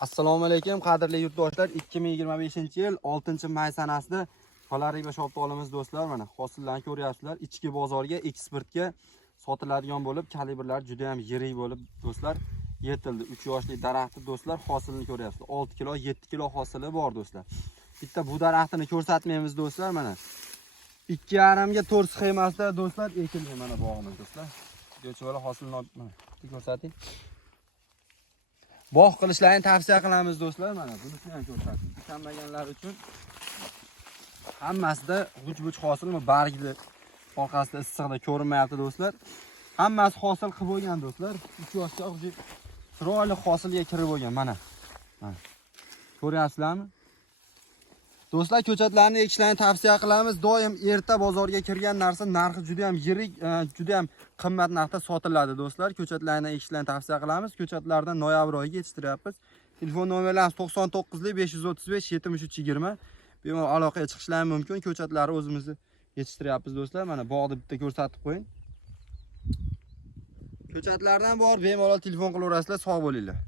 Assalomu alaykum qadrli yurtdoshlar. 2025-yil 6-may sanasida Polariba shopda olamiz do'stlar. Mana hosillarni ko'ryapsizlar. Ichki bozorga, eksportga sotiladigan bo'lib, kalibrlar juda ham yirik bo'lib do'stlar yetildi. 3 yoshli daraxtni do'stlar hosilini ko'ryapsizlar. 6 kilo, 7 kilo hosili bor do'stlar. Bitta bu daraxtini ko'rsatmaymiz do'stlar. Mana 2,5 ga 4 sxemasida do'stlar ekilgan mana bog'imiz do'stlar. Videochilar hosilni mana ko'rsating. Bog' qilishlarini tavsiya qilamiz do'stlar. Mana bunisini ham ko'rsating. Tushunmaganlar uchun hammasida g'uj-g'uj hosilmi, bargli orqasida issiqda ko'rinmayapti do'stlar. Hammasi hosil qilib bo'lgan do'stlar. 3 yoshga chiroyli hosilga kirib bo'lgan mana. Ko'ryapsizlarmi? Do'stlar, ko'chatlarni ekishlarni tavsiya qilamiz. Doim erta bozorga kirgan narsa narxi juda ham yirik, juda ham qimmat narxda sotiladi do'stlar. Ko'chatlarni ekishlarni tavsiya qilamiz. Ko'chatlardan noyabr oyiga yetishtiryapmiz. Telefon nomerlarimiz 99 535 73 20. Bemalol aloqaga chiqishlari mumkin. Ko'chatlari o'zimizni yetishtiryapmiz do'stlar. Mana bog'ni bitta ko'rsatib qo'ying. Ko'chatlardan bor bemalol telefon qilaverasizlar. Sog' bo'linglar.